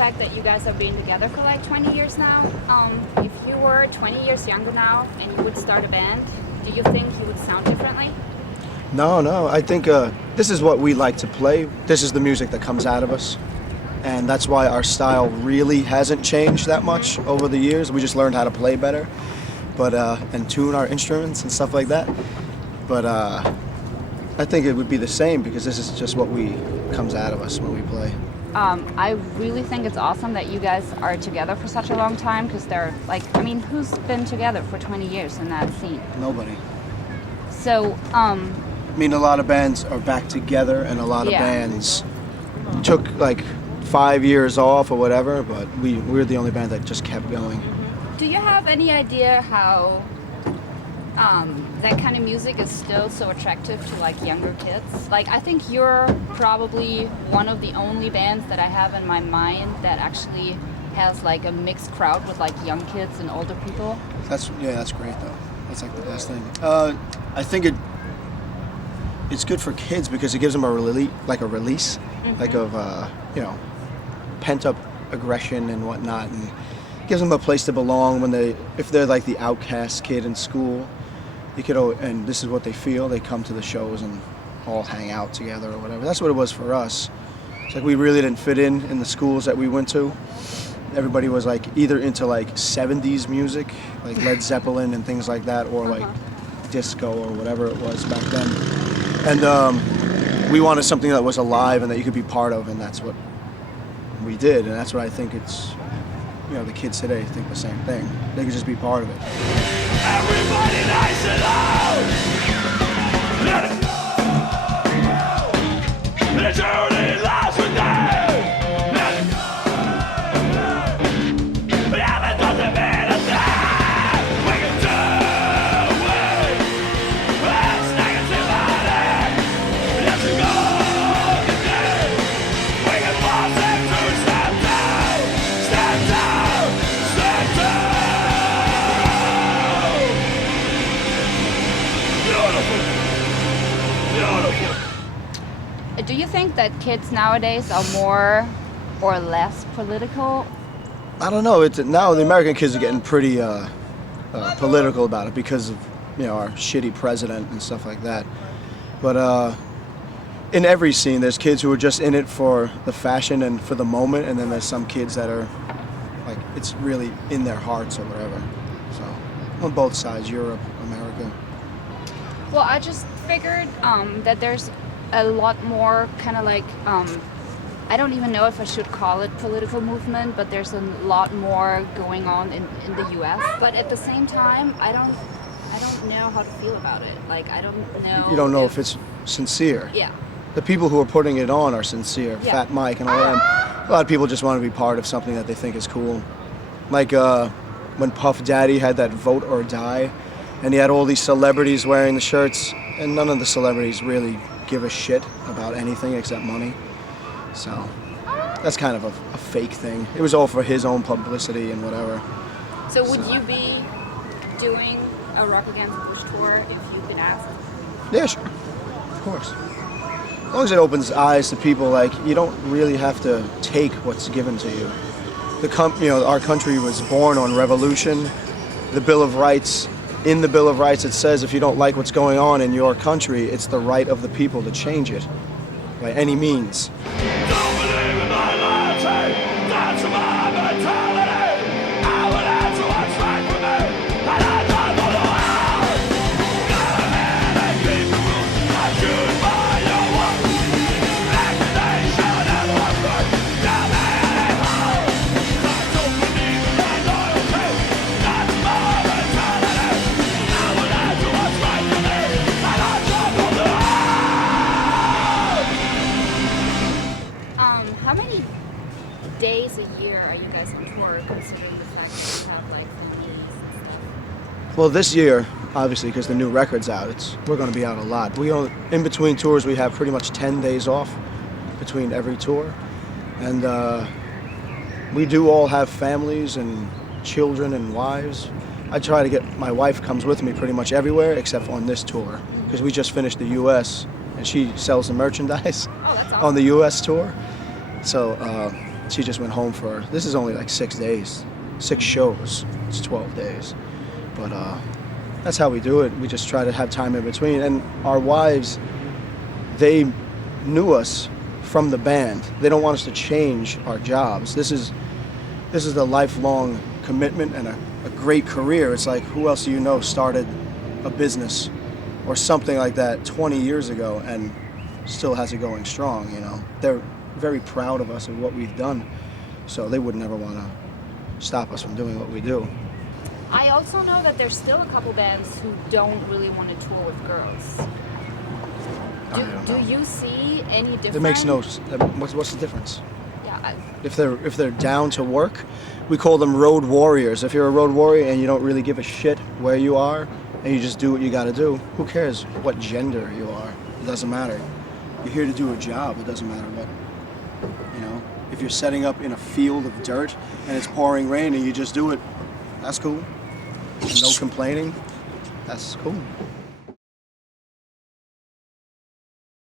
fact that you guys have been together for like 20 years now. If you were 20 years younger now and you would start a band, do you think you would sound differently? No. I think this is what we like to play. This is the music that comes out of us. And that's why our style really hasn't changed that much over the years. We just learned how to play better, and tune our instruments and stuff like that. But I think it would be the same because this is just what comes out of us when we play. I really think it's awesome that you guys are together for such a long time because they're like, I mean, who's been together for 20 years in that scene? Nobody. So, I mean, a lot of bands are back together and a lot of bands took like 5 years off or whatever, but we're the only band that just kept going. Do you have any idea how that kind of music is still so attractive to like younger kids? Like, I think you're probably one of the only bands that I have in my mind that actually has like a mixed crowd with like young kids and older people. That's great though. That's like the best thing. I think it's good for kids because it gives them a release, like of pent up aggression and whatnot, and gives them a place to belong if they're like the outcast kid in school. And this is what they feel. They come to the shows and all hang out together or whatever. That's what it was for us. It's like we really didn't fit in the schools that we went to. Everybody was like either into like 70s music, like Led Zeppelin and things like that, or like disco or whatever it was back then. And we wanted something that was alive and that you could be part of, and that's what we did. And that's what I think it's, the kids today think the same thing. They could just be part of it. Everybody nice and loud. Let it go. The journey lies with them. Let it go. Yeah, but doesn't mean a thing. We can do it. We're snagging somebody. Let it go. We can force them to step down. Step down. Step down. Do you think that kids nowadays are more or less political? I don't know. Now the American kids are getting pretty political about it because of our shitty president and stuff like that. But in every scene, there's kids who are just in it for the fashion and for the moment, and then there's some kids that are like it's really in their hearts or whatever. So on both sides, Europe, America. Well, I just figured that there's a lot more kind of like, I don't even know if I should call it political movement, but there's a lot more going on in the US. But at the same time, I don't know how to feel about it. Like, I don't know. You don't know if it's sincere. Yeah. The people who are putting it on are sincere. Yeah. Fat Mike and all them. A lot of people just want to be part of something that they think is cool. Like when Puff Daddy had that Vote or Die, and he had all these celebrities wearing the shirts, and none of the celebrities really give a shit about anything except money. So that's kind of a fake thing. It was all for his own publicity and whatever. So would you be doing a Rock Against Bush tour if you've been asked? Yeah, sure. Of course. As long as it opens eyes to people, like, you don't really have to take what's given to you. Our country was born on revolution. The Bill of Rights, in the Bill of Rights it says if you don't like what's going on in your country, it's the right of the people to change it by any means. Don't believe in my loyalty. That's my mentality. I will answer what's right for me, and I don't know the world. Got a man and keep the rules. I choose by your work. Accusation never was good. Got me anymore. I don't believe in my loyalty. That's my mentality. I will answer what's right for me, and I don't know the world. How many days a year are you guys on tour, considering the fact that you have like families and stuff? Well, this year, obviously, because the new record's out, we're going to be out a lot. In between tours, we have pretty much 10 days off between every tour. And we do all have families and children and wives. I try to my wife comes with me pretty much everywhere except on this tour, because we just finished the U.S. and she sells the merchandise Oh, that's awesome. on the U.S. tour. So she just went home for, this is only like 6 days, 6 shows, it's 12 days. But that's how we do it. We just try to have time in between. And our wives, they knew us from the band. They don't want us to change our jobs. This is the lifelong commitment and a great career. It's like, who else do you know started a business or something like that 20 years ago and still has it going strong, you know? They're very proud of us and what we've done, so they would never want to stop us from doing what we do. I also know that there's still a couple bands who don't really want to tour with girls. Do you see any difference? It makes no. What's the difference? Yeah. If they're down to work, we call them road warriors. If you're a road warrior and you don't really give a shit where you are and you just do what you got to do, who cares what gender you are? It doesn't matter. You're here to do a job. It doesn't matter what. You know, if you're setting up in a field of dirt and it's pouring rain and you just do it, that's cool. No complaining. That's cool.